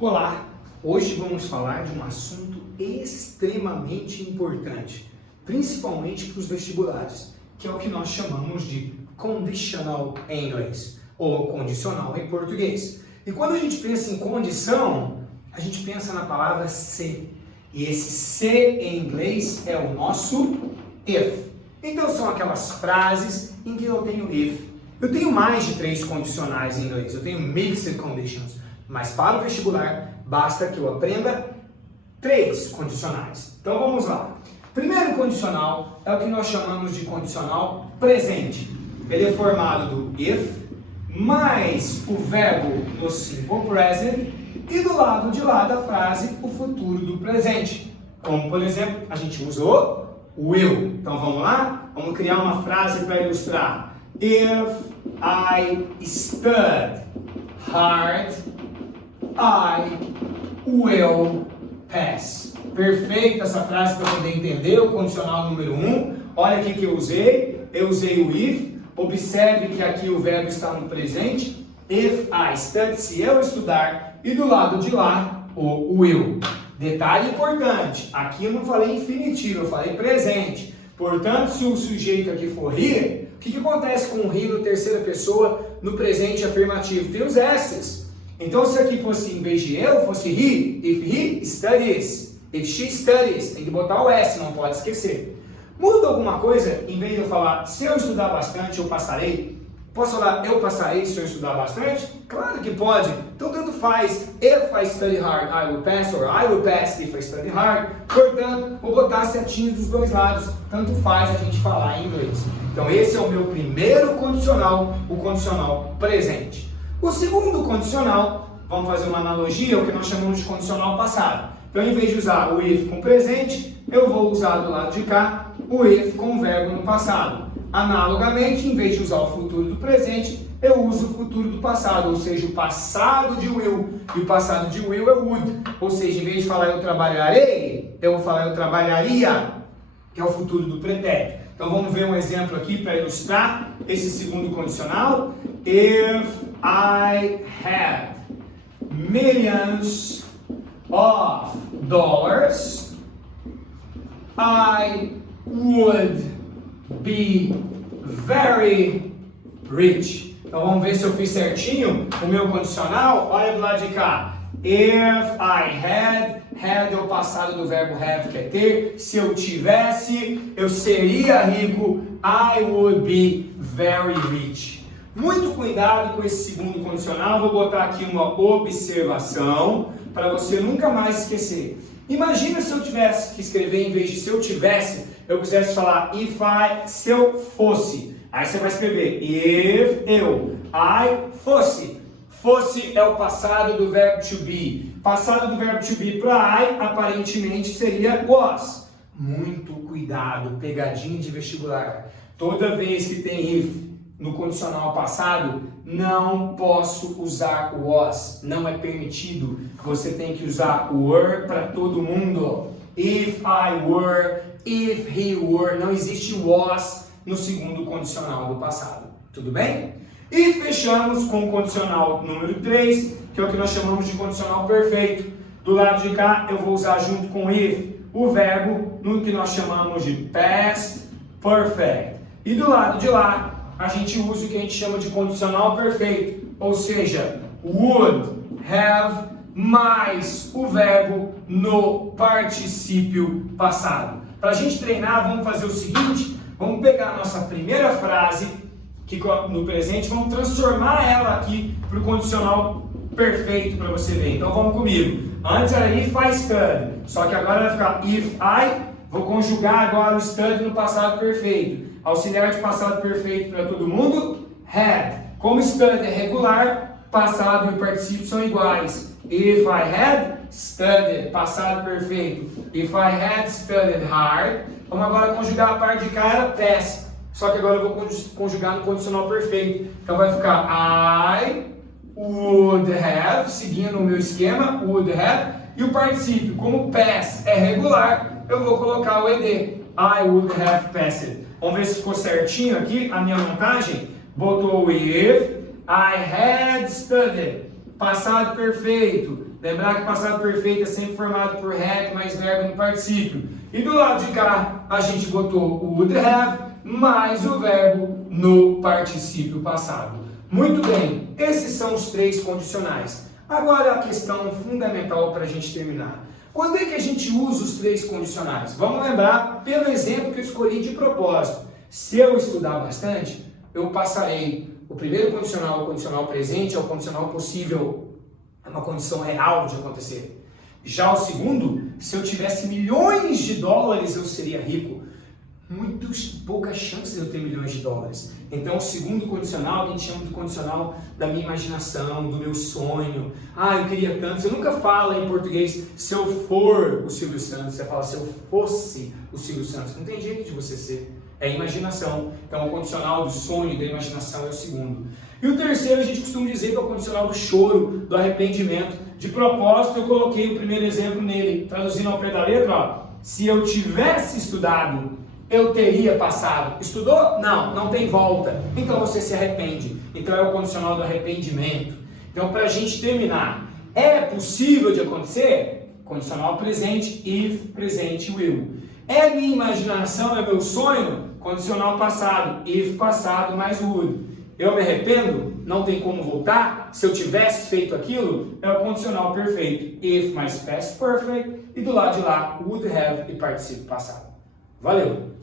Olá! Hoje vamos falar de um assunto extremamente importante, principalmente para os vestibulares, que é o que nós chamamos de conditional em inglês, ou condicional em português. E quando a gente pensa em condição, a gente pensa na palavra se. E esse se em inglês é o nosso if. Então são aquelas frases em que eu tenho if. Eu tenho mais de 3 condicionais em inglês, eu tenho mixed conditions. Mas para o vestibular, basta que eu aprenda 3 condicionais. Então vamos lá. Primeiro condicional é o que nós chamamos de condicional presente. Ele é formado do if, mais o verbo no simple present e do lado de lá da frase o futuro do presente. Como, por exemplo, a gente usou will. Então vamos lá? Vamos criar uma frase para ilustrar. If I stud hard, I will pass. Perfeita essa frase para poder entender o condicional número 1. Olha aqui que eu usei o if. Observe que aqui o verbo está no presente. If I study, se eu estudar, e do lado de lá, o will. Detalhe importante, aqui eu não falei infinitivo, eu falei presente. Portanto, se o sujeito aqui for he, o que acontece com o he no terceira pessoa, no presente afirmativo? Tem os S's. Então, se aqui fosse, em vez de eu, fosse he, if he studies, if she studies, tem que botar o S, não pode esquecer. Muda alguma coisa, em vez de eu falar, se eu estudar bastante, eu passarei? Posso falar, eu passarei se eu estudar bastante? Claro que pode. Então, tanto faz, if I study hard, I will pass, or I will pass if I study hard. Portanto, vou botar setinhas dos dois lados, tanto faz a gente falar em inglês. Então, esse é o meu primeiro condicional, o condicional presente. O segundo condicional, vamos fazer uma analogia, o que nós chamamos de condicional passado. Então, em vez de usar o if com presente, eu vou usar do lado de cá o if com o verbo no passado. Analogamente, em vez de usar o futuro do presente, eu uso o futuro do passado, ou seja, o passado de will. E o passado de will é would. Ou seja, em vez de falar eu trabalharei, eu vou falar eu trabalharia, que é o futuro do pretérito. Então, vamos ver um exemplo aqui para ilustrar esse segundo condicional. If I had millions of dollars, I would be very rich. Então vamos ver se eu fiz certinho o meu condicional. Olha do lado de cá. If I had é o passado do verbo have, que é ter. Se eu tivesse, eu seria rico. I would be very rich. Muito cuidado com esse segundo condicional. Vou botar aqui uma observação para você nunca mais esquecer. Imagina se eu tivesse que escrever, em vez de se eu tivesse, eu quisesse falar if I, se eu fosse. Aí você vai escrever if eu, I fosse. Fosse é o passado do verbo to be. Passado do verbo to be para I, aparentemente seria was. Muito cuidado, pegadinha de vestibular. Toda vez que tem if no condicional passado, não posso usar o was. Não é permitido. Você tem que usar o were para todo mundo. If I were, if he were. Não existe was no segundo condicional do passado. Tudo bem? E fechamos com o condicional número 3, que é o que nós chamamos de condicional perfeito. Do lado de cá, eu vou usar junto com if o verbo no que nós chamamos de past perfect. E do lado de lá, a gente usa o que a gente chama de condicional perfeito, ou seja, would have mais o verbo no particípio passado. Para a gente treinar, vamos fazer o seguinte, vamos pegar a nossa primeira frase, que no presente, vamos transformar ela aqui para o condicional perfeito para você ver. Então vamos comigo. Antes era if I study, só que agora vai ficar if I, vou conjugar agora o study no passado perfeito. Auxiliar de passado perfeito para todo mundo, had. Como study é regular, passado e particípio são iguais. If I had studied, passado perfeito. If I had studied hard, vamos agora conjugar a parte de cá, era past. Só que agora eu vou conjugar no condicional perfeito. Então vai ficar I would have, seguindo o meu esquema, would have. E o particípio, como past é regular, eu vou colocar o ed. I would have passed. Vamos ver se ficou certinho aqui a minha montagem. Botou o if I had studied. Passado perfeito. Lembrar que passado perfeito é sempre formado por had mais verbo no particípio. E do lado de cá, a gente botou o would have mais o verbo no particípio passado. Muito bem, esses são os 3 condicionais. Agora a questão fundamental para a gente terminar. Quando é que a gente usa os 3 condicionais? Vamos lembrar pelo exemplo que eu escolhi de propósito. Se eu estudar bastante, eu passarei o primeiro condicional, o condicional presente, é o condicional possível, é uma condição real de acontecer. Já o segundo, se eu tivesse milhões de dólares, eu seria rico. Poucas chances de eu ter milhões de dólares. Então, o segundo condicional, a gente chama de condicional da minha imaginação, do meu sonho. Eu queria tanto. Você nunca fala em português, se eu for o Silvio Santos. Você fala, se eu fosse o Silvio Santos. Não tem jeito de você ser. É imaginação. Então, o condicional do sonho, da imaginação é o segundo. E o terceiro, a gente costuma dizer que é o condicional do choro, do arrependimento. De propósito, eu coloquei o primeiro exemplo nele. Traduzindo ao pé da letra, ó. Se eu tivesse estudado, eu teria passado. Estudou? Não, não tem volta. Então você se arrepende. Então é o condicional do arrependimento. Então, para a gente terminar, é possível de acontecer? Condicional presente, if, presente, will. É minha imaginação, é meu sonho? Condicional passado, if passado mais would. Eu me arrependo? Não tem como voltar? Se eu tivesse feito aquilo, é o condicional perfeito. If mais past perfect. E do lado de lá, would have e participio passado. Valeu!